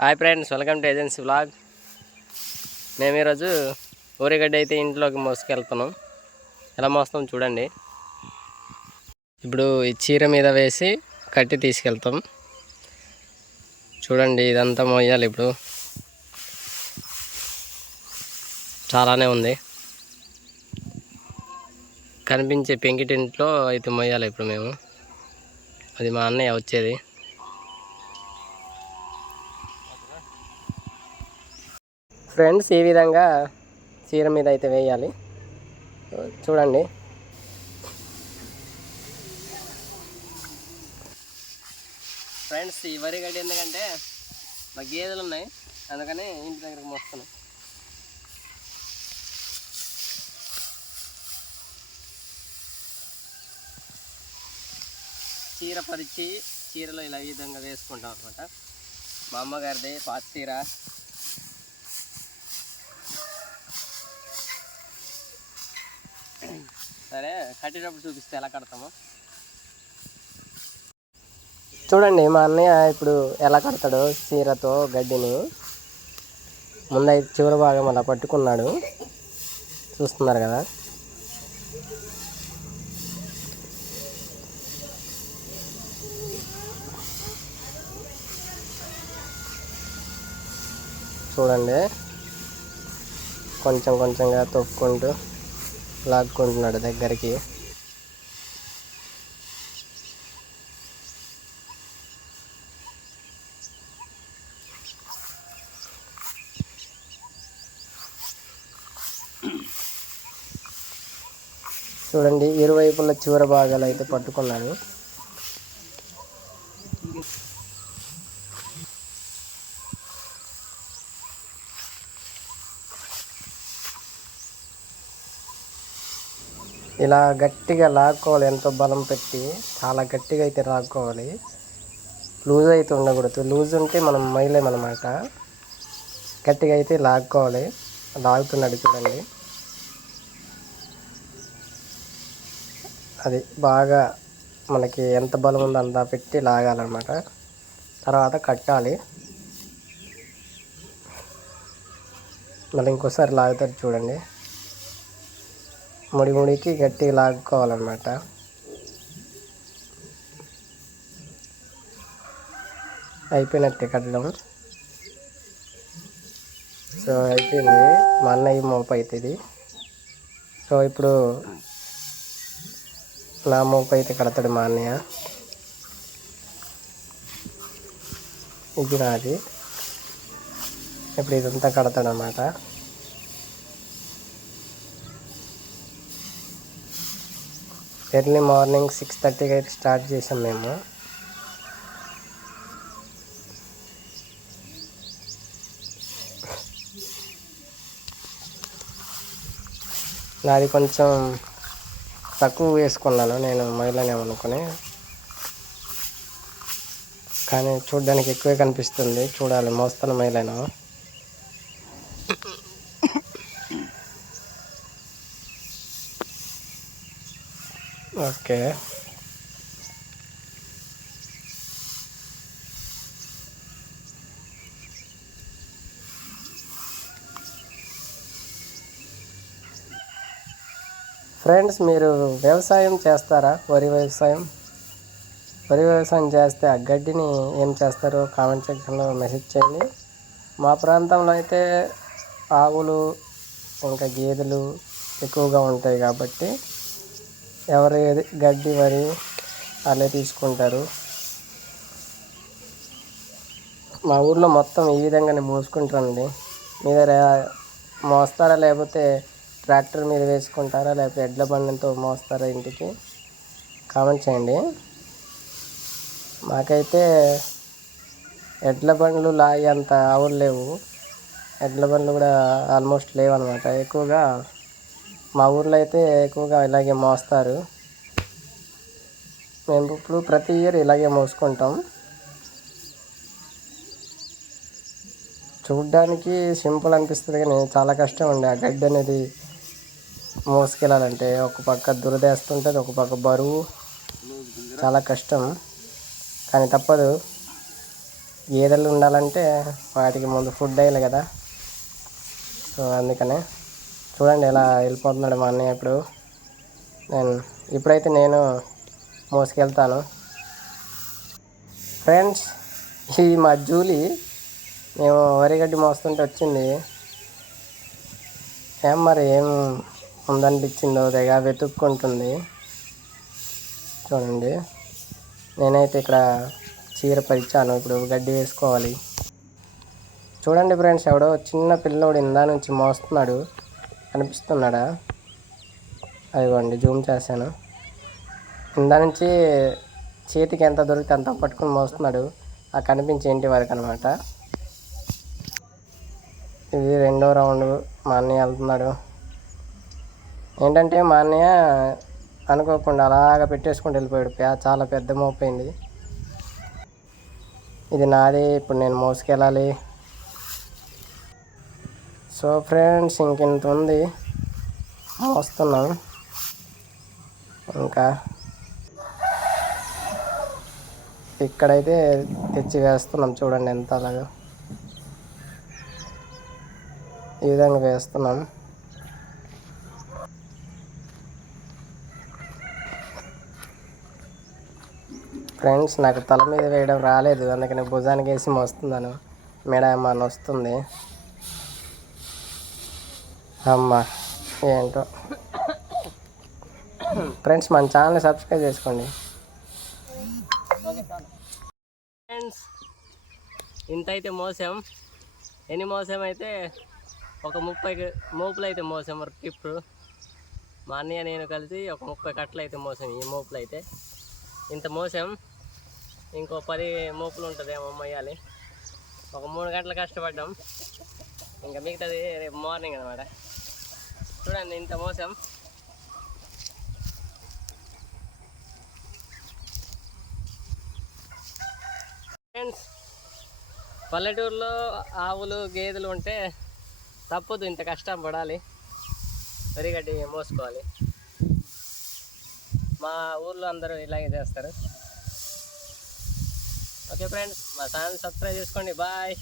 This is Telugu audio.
Hi friends, welcome to agency vlog. మేము ఈరోజు ఊరిగడ్డ అయితే ఇంట్లోకి మోసుకెళ్తున్నాం. ఎలా మోస్తాం చూడండి. ఇప్పుడు ఈ చీర మీద వేసి కట్టి తీసుకెళ్తాం. చూడండి, ఇదంతా మోయాలి. ఇప్పుడు చాలానే ఉంది. కనిపించే పెంకిటింట్లో అయితే మోయాలి ఇప్పుడు మేము. అది మా అన్నయ్య వచ్చేది. ఫ్రెండ్స్, ఈ విధంగా చీర మీద అయితే వేయాలి. చూడండి. ఫ్రెండ్స్, ఈ వరి గడ్డి ఎందుకంటే మా గేదెలు ఉన్నాయి, అందుకని ఇంటి దగ్గరికి మోస్తున్నాం. చీర పరిచి చీరలో ఇలా ఈ విధంగా వేసుకుంటాం అనమాట. మా అమ్మగారిది పాత చీర. సరే, కట్టేటప్పుడు చూపిస్తే ఎలా కడతామో చూడండి. మా అన్నయ్య ఇప్పుడు ఎలా కడతాడో చీరతో గడ్డిని. ముందైతే చివరి భాగం అలా పట్టుకున్నాడు, చూస్తున్నారు కదా. చూడండి, కొంచెం కొంచెంగా తొక్కుంటూ లాక్కుంటున్నాడు దగ్గరికి. చూడండి, ఇరువైపుల చివరి భాగాలు అయితే పట్టుకున్నాడు. ఇలా గట్టిగా లాక్కోవాలి, ఎంతో బలం పెట్టి చాలా గట్టిగా అయితే లాక్కోవాలి. లూజ్ అయితే ఉండకూడదు. లూజ్ ఉంటే మనం మైలేమన్నమాట. గట్టిగా అయితే లాక్కోవాలి. లాగుతున్నాడు చూడండి. అది బాగా మనకి ఎంత బలం ఉందో అంతా పెట్టి లాగాలన్నమాట. తర్వాత కట్టాలి. మళ్ళీ ఇంకోసారి లాగుతారు చూడండి. ముడికి గట్టిగా లాక్కోవాలన్నమాట. అయిపోయినట్టే కట్టడం. సో అయిపోయింది. మా అన్నయ్య మోపు అవుతుంది. సో ఇప్పుడు నా మోపు అయితే కడతాడు మా అన్నయ్య. ఇది నాది. ఇప్పుడు ఇదంతా కడతాడు అన్నమాట. ఎర్లీ మార్నింగ్ 6:30కి అయితే స్టార్ట్ చేసాం మేము. నాది కొంచెం తక్కువ వేసుకున్నాను నేను, మైలనేమనుకుని. కానీ చూడడానికి ఎక్కువే కనిపిస్తుంది. చూడాలి, మోస్తాను మైలేను. ఓకే. ఫ్రెండ్స్, మీరు వ్యవసాయం చేస్తారా? వరి వ్యవసాయం చేస్తే ఆ గడ్డిని ఏం చేస్తారో కామెంట్ సెక్షన్లో మెసేజ్ చేయండి. మా ప్రాంతంలో అయితే ఆవులు ఇంకా గేదెలు ఎక్కువగా ఉంటాయి కాబట్టి ఎవరి గడ్డి వరి అలా తీసుకుంటారు. మా ఊర్లో మొత్తం ఈ విధంగానే మోసుకుంటారండి. మీ దగ్గర మోస్తారా, లేకపోతే ట్రాక్టర్ మీద వేసుకుంటారా, లేకపోతే ఎడ్ల బండితో మోస్తారా ఇంటికి? కామెంట్ చేయండి. మాకైతే ఎడ్ల బండ్లు లాగే అంత ఆవులు లేవు. ఎడ్ల బండ్లు కూడా ఆల్మోస్ట్ లేవు అనమాట. ఎక్కువగా మా ఊర్లో అయితే ఎక్కువగా ఇలాగే మోస్తారు. మేము ఇప్పుడు ప్రతి ఇయర్ ఇలాగే మోసుకుంటాం. చూడ్డానికి సింపుల్ అనిపిస్తుంది కానీ చాలా కష్టం అండి. ఆ గడ్డి అనేది మోసుకెళ్ళాలంటే ఒక పక్క దురదేస్తుంటుంది, ఒక పక్క బరువు, చాలా కష్టం. కానీ తప్పదు. గేదెలు ఉండాలంటే వాటికి ముందు ఫుడ్ వేయాలి కదా. సో అందుకనే చూడండి ఎలా వెళ్ళిపోతున్నాడు మా అన్నయ్య. ఇప్పుడైతే నేను మోసుకెళ్తాను. ఫ్రెండ్స్, ఈ మా జూలీ మేము వరిగడ్డి మోస్తుంటే వచ్చింది. ఏం ఉందనిపించిందో తెగ వెతుక్కుంటుంది. చూడండి, నేనైతే ఇక్కడ చీర పరిచాను, ఇప్పుడు గడ్డి వేసుకోవాలి. చూడండి ఫ్రెండ్స్, ఎవడో చిన్న పిల్లోడు ఇందా నుంచి మోస్తున్నాడు, కనిపిస్తున్నాడా? అదిగోండి, జూమ్ చేశాను. ఇందా నుంచి చేతికి ఎంత దొరికితే అంత పట్టుకుని మోస్తున్నాడు. ఆ కనిపించే ఇంటి వరకు అనమాట. ఇది 2వ రౌండ్. మా అన్నయ్య వెళ్తున్నాడు. ఏంటంటే మా అన్నయ్య అనుకోకుండా అలాగ పెట్టేసుకుంటూ వెళ్ళిపోయాడు. చాలా పెద్ద మోపైంది. ఇది నాది, ఇప్పుడు నేను మోసుకెళ్ళాలి. సో ఫ్రెండ్స్, ఇంకింత ఉంది, మోస్తున్నాం. ఇంకా ఇక్కడైతే తెచ్చి వేస్తున్నాం. చూడండి ఎంత అలాగా ఈ విధంగా వేస్తున్నాం. ఫ్రెండ్స్, నాకు తల మీద వేయడం రాలేదు, అందుకని భుజానికి వేసి మోస్తున్నాను. మెడ ఏమన్నా వస్తుంది. అమ్మ ఏంటో. ఫ్రెండ్స్, మన ఛానల్ని సబ్స్క్రైబ్ చేసుకోండి. ఫ్రెండ్స్, ఇంత అయితే మోసాం. ఎన్ని మోసాం అయితే ఒక 30 మోపులు అయితే మోసాం. టిప్ మా అన్నయ్య నేను కలిసి ఒక 30 కట్టలు అయితే మోసాం. ఈ మోపులు అయితే ఇంత మోసాం. ఇంకో 10 మోపులు ఉంటుందేమో మొయ్యాలి. ఒక 3 గంటలు కష్టపడ్డాం. ఇంకా మిగతాది రేపు మార్నింగ్ అనమాట. చూడండి, ఇంత మోసాం. ఫ్రెండ్స్, పల్లెటూరులో ఆవులు గేదెలు ఉంటే తప్పదు, ఇంత కష్టం పడాలి, వరిగడ్డి మోసుకోవాలి. మా ఊర్లో అందరూ ఇలాగే చేస్తారు. ఓకే ఫ్రెండ్స్, మా ఛానల్ సబ్స్క్రైబ్ చేసుకోండి. బాయ్.